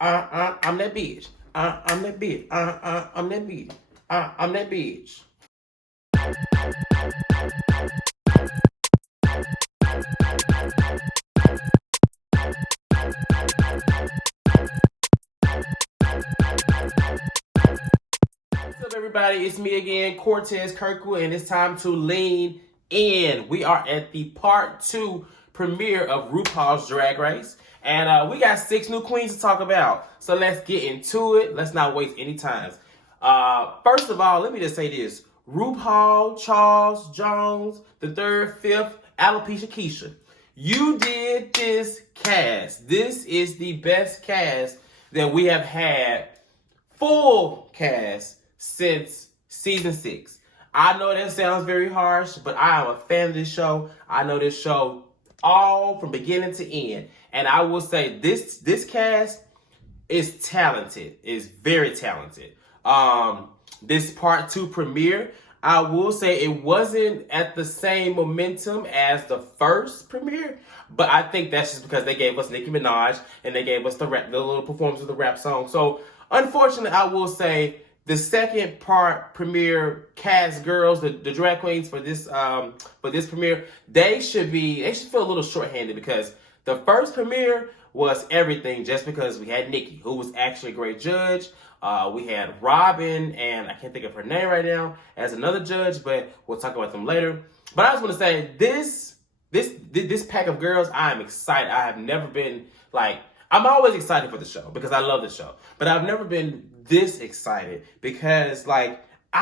I'm that bitch. I'm that bitch. I'm that bitch. I'm that bitch. What's up, everybody? It's me again, Cortez Kirkwood, and it's time to lean in. We are at the part 2 premiere of RuPaul's Drag Race, and we got 6 new queens to talk about. So let's get into it. Let's not waste any time. First of all, let me just say this: RuPaul, Charles, Jones, the third, fifth, alopecia Keisha. You did this cast. This is the best cast that we have had, full cast, since season 6. I know that sounds very harsh, but I am a fan of this show. I know this show all from beginning to end. And I will say this cast is talented, is very talented. This part 2 premiere, I will say it wasn't at the same momentum as the first premiere, but I think that's just because they gave us Nicki Minaj and they gave us the little performance of the rap song. So unfortunately, I will say the second part premiere cast girls, the drag queens for this premiere, they should feel a little shorthanded because the first premiere was everything just because we had Nikki, who was actually a great judge. We had Robin, and I can't think of her name right now, as another judge, but we'll talk about them later. But I just want to say this pack of girls, I am excited. I have never been I'm always excited for the show because I love the show, but I've never been this excited because I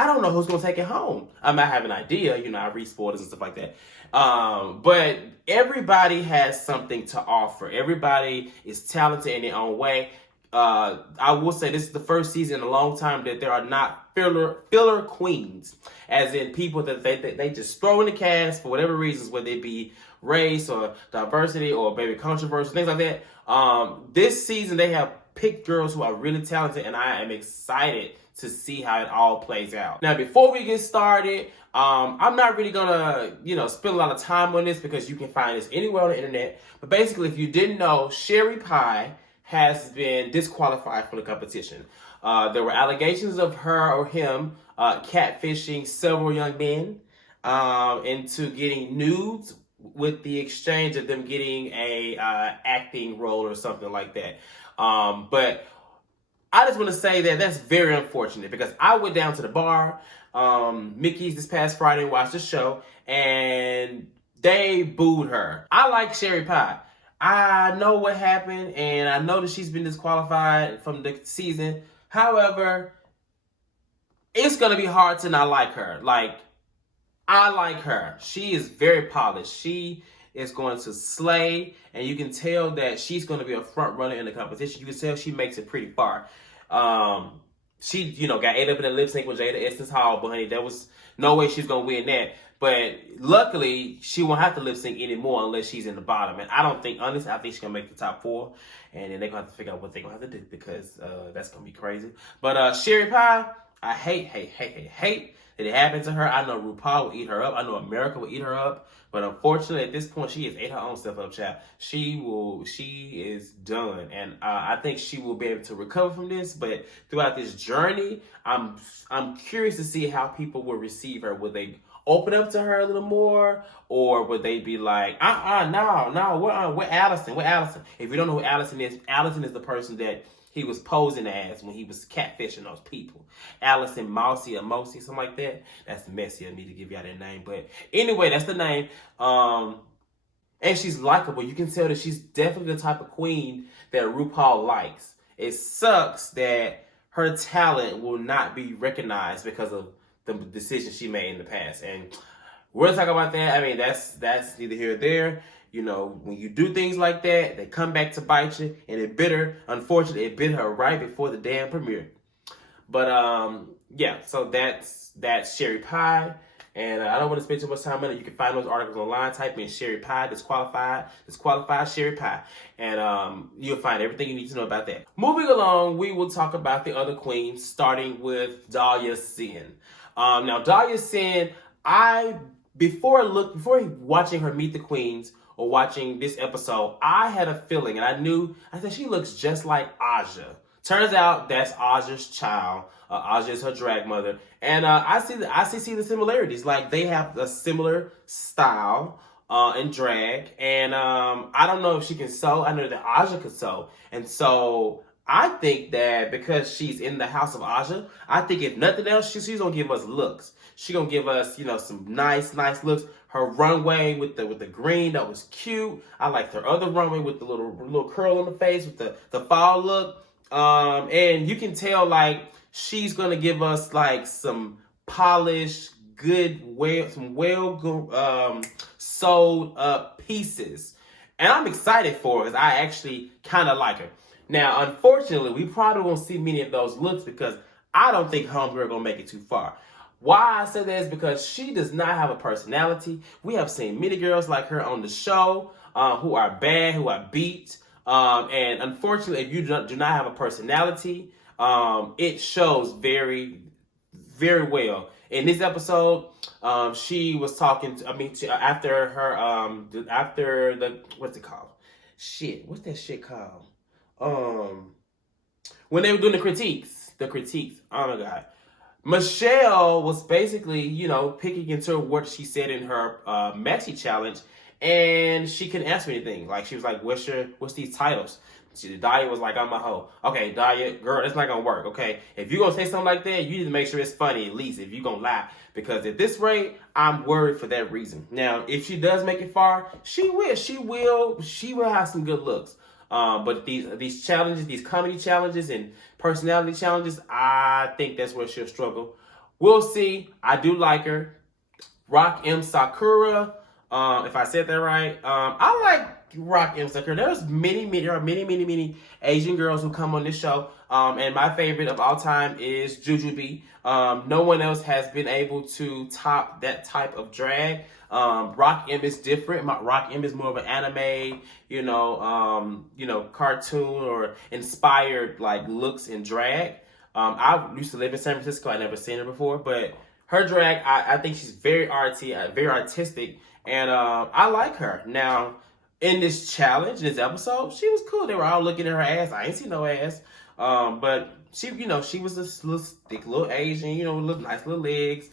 don't know who's gonna take it home. I might have an idea, I read spoilers and stuff like that. But everybody has something to offer. Everybody is talented in their own way. I will say this is the first season in a long time that there are not filler queens, as in people that they just throw in the cast for whatever reasons, whether it be race or diversity or maybe controversy, things like that. This season they have picked girls who are really talented, and I am excited to see how it all plays out. Now, before we get started, I'm not really gonna, spend a lot of time on this because you can find this anywhere on the internet. But basically, if you didn't know, Sherry Pie has been disqualified from the competition. There were allegations of her or him catfishing several young men into getting nudes with the exchange of them getting a acting role or something like that. But I just want to say that that's very unfortunate because I went down to the bar, Mickey's, this past Friday and watched the show, and they booed her. I like Sherry Pie. I know what happened, and I know that she's been disqualified from the season. However, it's going to be hard to not like her. I like her. She is very polished. She is going to slay, and you can tell that she's going to be a front runner in the competition. You can tell she makes it pretty far. She, got ate up in the lip sync with Jada Essence Hall, but honey, there was no way she's going to win that. But luckily, she won't have to lip sync anymore unless she's in the bottom. And I think she's going to make the top 4. And then they're going to have to figure out what they're going to have to do because that's going to be crazy. But Sherry Pie, I hate that it happened to her. I know RuPaul will eat her up. I know America will eat her up. But unfortunately, at this point, she has ate her own stuff up, child. She is done. And I think she will be able to recover from this. But throughout this journey, I'm curious to see how people will receive her. Will they open up to her a little more? Or would they be like, no, we're Allison. We're Allison. If you don't know who Allison is the person that he was posing as when he was catfishing those people. Allison Mousy or Mousy, something like that. That's messy of me to give y'all that name. But anyway, that's the name. And she's likable. You can tell that she's definitely the type of queen that RuPaul likes. It sucks that her talent will not be recognized because of the decisions she made in the past. And we'll talk about that. I mean, that's neither here or there. When you do things like that, they come back to bite you, and unfortunately, it bit her right before the damn premiere. But yeah, so that's Sherry Pie, and I don't want to spend too much time on it. You can find those articles online. Type in Sherry Pie, disqualified Sherry Pie, and you'll find everything you need to know about that. Moving along, we will talk about the other queens, starting with Dahlia Sin. Now, Dahlia Sin, before watching her meet the queens or watching this episode, I had a feeling, and I said she looks just like Aja. Turns out that's Aja's child. Aja is her drag mother, and I see the similarities. Like they have a similar style and drag, and I don't know if she can sew. I know that Aja could sew, and so I think that because she's in the house of Aja, I think if nothing else, she's gonna give us looks. She's gonna give us, some nice looks. Her runway with the green, that was cute. I liked her other runway with the little curl on the face with the fall look. And you can tell like she's gonna give us like some polished, some sewed up pieces. And I'm excited for her because I actually kind of like her. Now, unfortunately, we probably won't see many of those looks because I don't think Homegirl gonna make it too far. Why I say that is because she does not have a personality. We have seen many girls like her on the show who are bad, who are beat. And unfortunately, if you do not have a personality, it shows very, very well. In this episode, she was talking after her, after the, what's it called? What's that shit called? When they were doing the critiques. Oh my God. Michelle was basically, picking into what she said in her Maxi challenge, and she couldn't answer anything. Like she was like, "What's these titles?" Daya was like, "I'm a hoe." Okay, Daya, girl, that's not gonna work. Okay, if you're gonna say something like that, you need to make sure it's funny at least. If you're gonna lie, because at this rate, I'm worried for that reason. Now, if she does make it far, she will have some good looks. But these challenges, these comedy challenges and personality challenges, I think that's where she'll struggle. We'll see. I do like her. Rock M. Sakura, if I said that right. I like Rock M. Sakura. There are many Asian girls who come on this show. And my favorite of all time is Jujubee. No one else has been able to top that type of drag. Rock M is different. Rock M is more of an anime, cartoon or inspired like looks and drag. I used to live in San Francisco. I never seen her before, but her drag, I think she's very artsy, very artistic, and I like her. Now, in this challenge, this episode, she was cool. They were all looking at her ass. I ain't see no ass, but she was this little thick little Asian, with nice little legs.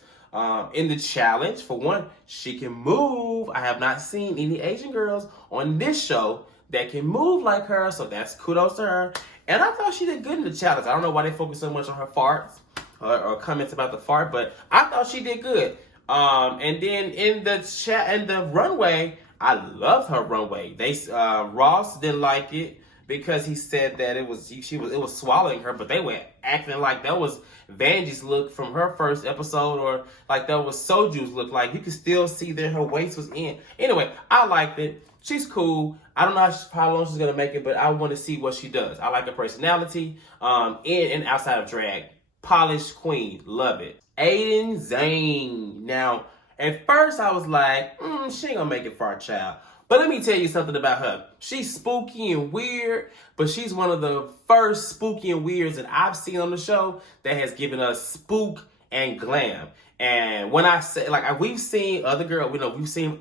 In the challenge, for one, she can move. I have not seen any Asian girls on this show that can move like her, so that's kudos to her. And I thought she did good in the challenge. I don't know why they focus so much on her farts or comments about the fart, but I thought she did good. And then in the runway, I love her runway. Ross didn't like it because he said that it was swallowing her, but they were acting like that was Vanjie's look from her first episode, or like that was Soju's look. Like you could still see that her waist was in. Anyway, I liked it. She's cool. I don't know how long she's gonna make it, but I want to see what she does. I like her personality, in and outside of drag. Polished queen, love it. Aiden Zane. Now, at first I was like, she ain't gonna make it far, child. But let me tell you something about her. She's spooky and weird, but she's one of the first spooky and weirds that I've seen on the show that has given us spook and glam. And when I say, like, we've seen other girls, we've seen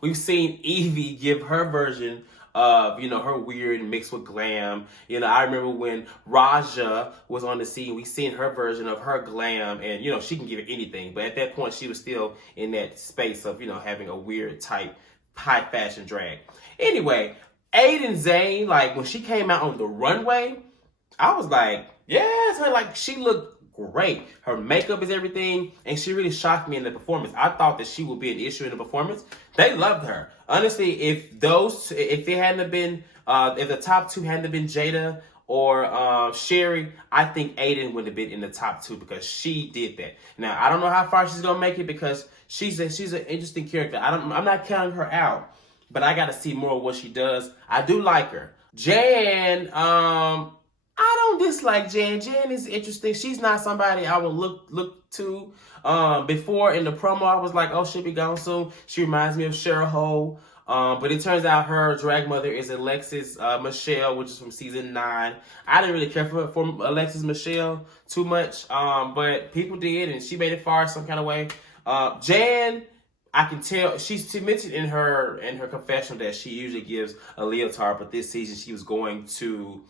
we've seen Evie give her version of, her weird mixed with glam. I remember when Raja was on the scene, we seen her version of her glam, and, she can give it anything. But at that point, she was still in that space of, having a weird type high fashion drag. Anyway, Aiden Zane, like when she came out on the runway, I was like, yes, like she looked great. Her makeup is everything, and she really shocked me in the performance. I thought that she would be an issue in the performance. They loved her. Honestly, if it hadn't have been, if the top two hadn't have been Jada or Sherry, I think Aiden would have been in the top two because she did that. Now, I don't know how far she's gonna make it because she's an interesting character. I'm not counting her out, but I got to see more of what she does. I do like her. Jan, I don't dislike Jan. Jan is interesting. She's not somebody I would look to. Before in the promo, I was like, oh, she'll be gone soon. She reminds me of Cheryl Hole. But it turns out her drag mother is Alexis Michelle, which is from season 9. I didn't really care for Alexis Michelle too much, but people did, and she made it far some kind of way. Jan I can tell she mentioned in her confessional that she usually gives a leotard, but this season she was going to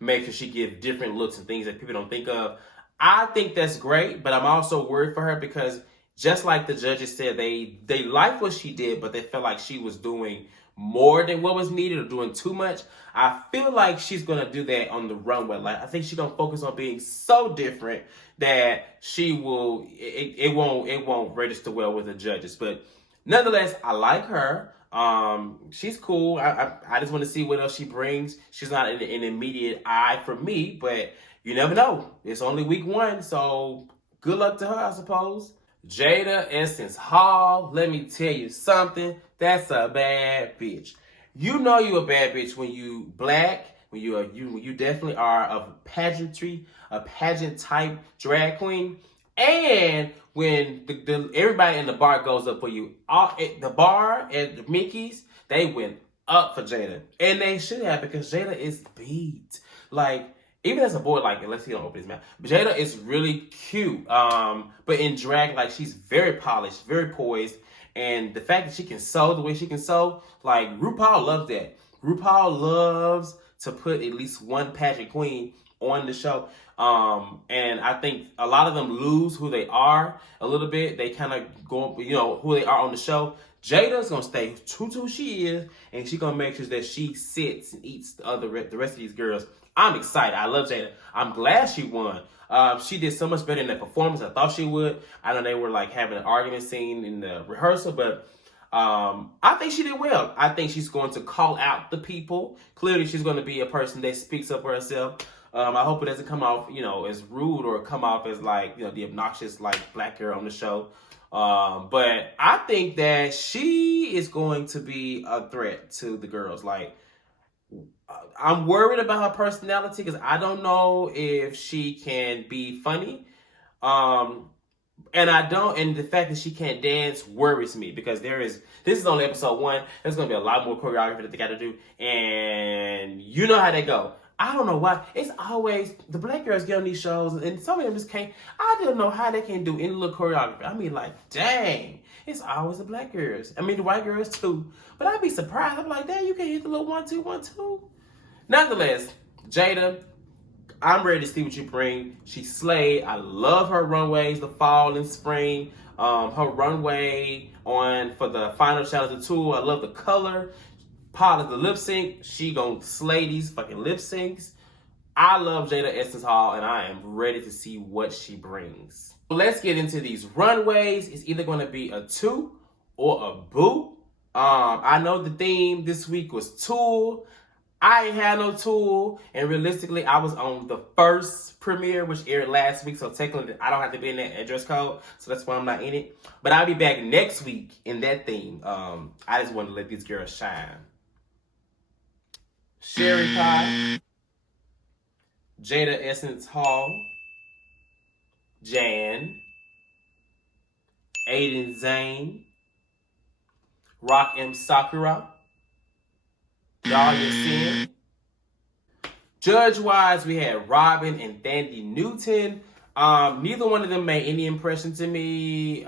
make sure she gives different looks and things that people don't think of. I think that's great, but I'm also worried for her because just like the judges said, they liked what she did, but they felt like she was doing more than what was needed or doing too much. I feel like she's gonna do that on the runway. Like I think she's gonna focus on being so different that she will it won't register well with the judges. But nonetheless, I like her. She's cool. I just want to see what else she brings. She's not an immediate eye for me, but you never know. It's only week 1, so good luck to her, I suppose. Jada Essence Hall, let me tell you something. That's a bad bitch. You know you a bad bitch when you black, when you definitely are of pageantry, a pageant type drag queen, and when everybody in the bar goes up for you. All the bar and the Mickey's, they went up for Jada, and they should have because Jada is beat. Like even as a boy, like unless he don't open his mouth, Jada is really cute. But in drag, like she's very polished, very poised, and the fact that she can sew the way she can sew, like RuPaul loves that. RuPaul loves to put at least one pageant queen on the show. And I think a lot of them lose who they are a little bit. They kind of go, who they are on the show. Jada's gonna stay true to who she is, and she's gonna make sure that she sits and eats the rest of these girls. I'm excited. I love Jada. I'm glad she won. She did so much better in that performance. I thought she would. I know they were like having an argument scene in the rehearsal, but I think she did well. I think she's going to call out the people. Clearly, she's going to be a person that speaks up for herself. I hope it doesn't come off, as rude or come off as like, the obnoxious like black girl on the show. But I think that she is going to be a threat to the girls. Like, I'm worried about her personality because I don't know if she can be funny. And the fact that she can't dance worries me because this is only episode 1. There's going to be a lot more choreography that they got to do. And you know how they go. I don't know why. It's always the black girls get on these shows and some of them just can't. I don't know how they can do any little choreography. I mean, like, dang. It's always the black girls. I mean, the white girls too. But I'd be surprised. I'm like, dang, you can't hit the little 1, 2, 1, 2. Nonetheless, Jada, I'm ready to see what you bring. She slayed. I love her runways, the fall and spring. Her runway for the final challenge of tour. I love the color. Part of the lip sync. She gonna slay these fucking lip syncs. I love Jada Essence Hall, and I am ready to see what she brings. Let's get into these runways. It's either gonna be a 2 or a boo. I know the theme this week was Tool. I ain't had no Tool, and realistically, I was on the first premiere, which aired last week, so technically, I don't have to be in that address code, so that's why I'm not in it. But I'll be back next week in that theme. I just wanted to let these girls shine. Sherry Pie, Jada Essence Hall, Jan, Aiden Zane, Rock M. Sakura, Dahlia Sin. Judge-wise, we had Robin and Thandie Newton. Neither one of them made any impression to me.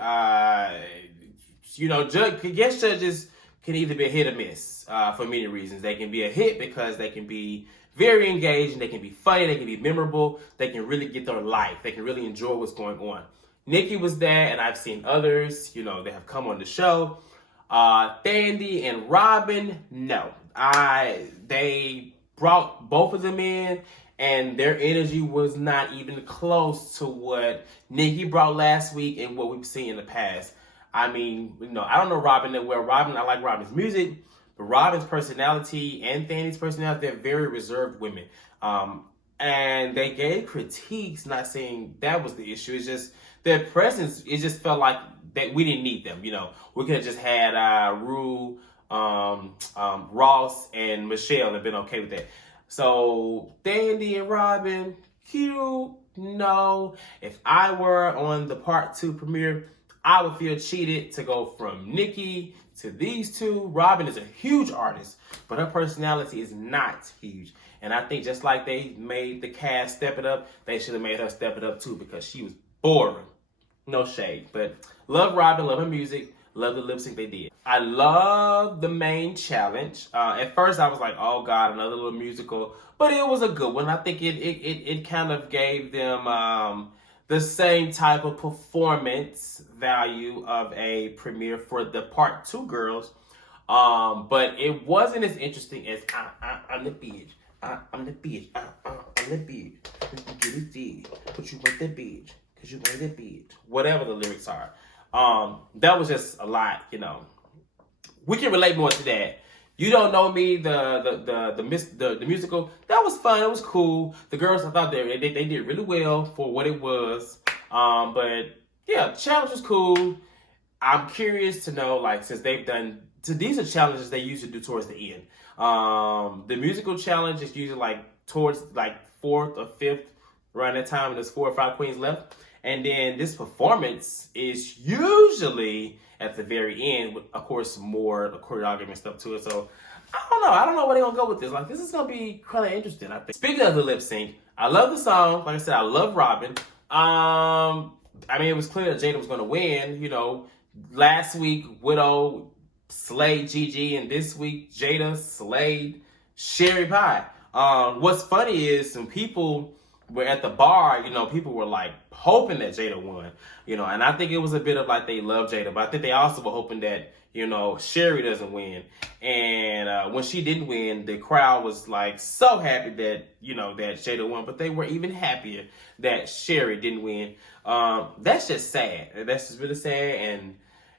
Guest judges can either be a hit or miss for many reasons. They can be a hit because they can be very engaging, they can be funny, they can be memorable, they can really get their life, they can really enjoy what's going on. Nikki was there, and I've seen others, that have come on the show. Thandie and Robin, no. They brought both of them in, and their energy was not even close to what Nikki brought last week and what we've seen in the past. I mean, I don't know Robin that well. I like Robin's music, but Robin's personality and Thandie's personality, they're very reserved women. And they gave critiques, not saying that was the issue. It's just their presence, it just felt like that we didn't need them. We could have just had Rue, Ross, and Michelle and been okay with that. So Thandie and Robin, cute, no. If I were on the part 2 premiere, I would feel cheated to go from Nikki to these two. Robin is a huge artist, but her personality is not huge. And I think just like they made the cast step it up, they should have made her step it up too because she was boring. No shade, but love Robin, love her music, love the lip sync they did. I love the main challenge. At first, I was like, "Oh God, another little musical," but it was a good one. I think it kind of gave them the same type of performance value of a premiere for the part two girls. But it wasn't as interesting as I'm the bitch. I'm the bitch. I'm the bitch. You get it dead. But you want that bitch. Cause you want that bitch. Whatever the lyrics are. That was just a lot, you know. We can relate more to that. You Don't Know Me, the musical, that was fun. It was cool. The girls, I thought they did really well for what it was. But yeah, the challenge was cool. I'm curious to know, like, since they've done, so these are challenges they usually do towards the end. The musical challenge is usually like towards like fourth or fifth around that time, and there's 4 or 5 queens left. And then this performance is usually at the very end, with, of course, more choreography and stuff to it. So I don't know where they're gonna go with this. Like, this is gonna be kind of interesting, I think. Speaking of the lip sync, I love the song. Like I said, I love Robin. I mean, it was clear that Jada was gonna win. You know, last week Widow slayed Gigi, and this week Jada slayed Sherry Pie. What's funny is when people were at the bar, you know, people were like hoping that Jada won, you know, and I think it was a bit of like they love Jada, but I think they also were hoping that, you know, Sherry doesn't win. And when she didn't win, the crowd was like so happy that, you know, that Jada won, but they were even happier that Sherry didn't win. That's just sad. That's just really sad. And,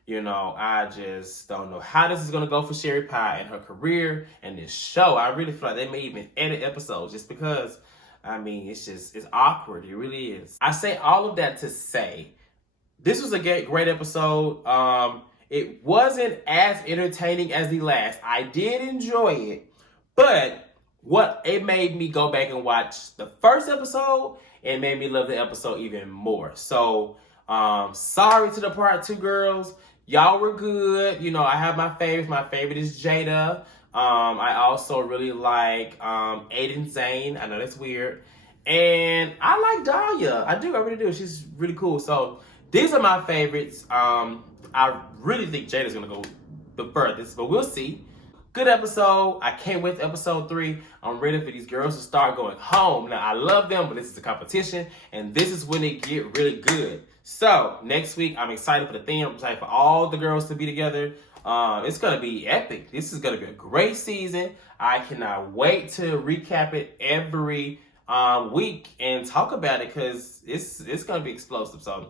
you know, I just don't know how this is going to go for Sherry Pie and her career and this show. I really feel like they may even edit episodes just because, I mean, it's awkward. It really is. I say all of that to say, this was a great episode. It wasn't as entertaining as the last. I did enjoy it, but it made me go back and watch the first episode and made me love the episode even more. So, sorry to the part two girls. Y'all were good. You know, I have my favorites. My favorite is Jada. I also really like Aiden Zane. I know that's weird. And I like Dahlia. I really do. She's really cool. So these are my favorites. I really think Jada's going to go the furthest, but we'll see. Good episode. I can't wait to episode 3. I'm ready for these girls to start going home. Now, I love them, but this is a competition, and this is when they get really good. So, next week, I'm excited for the theme. I'm excited for all the girls to be together. It's going to be epic. This is going to be a great season. I cannot wait to recap it every week and talk about it because it's going to be explosive. So,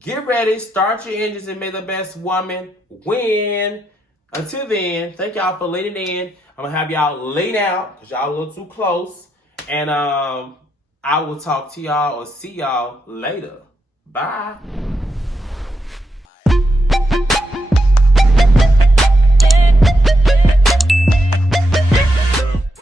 get ready. Start your engines and may the best woman win. Until then, thank y'all for leaning in. I'm going to have y'all lean out because y'all a little too close. And I will talk to y'all or see y'all later. Bye.